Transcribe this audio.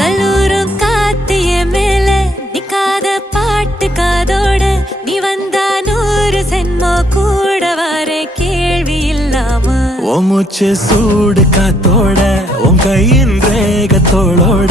கல்லூரும் காத்திய மேல நிக்காத பாட்டு காதோட நீ வந்தா 100 சென்மோ கூட வர கேள்வி இல்லாம ஓ மூச்சு சூடு காத்தோட உன் கையின் ரேகத்தோளோட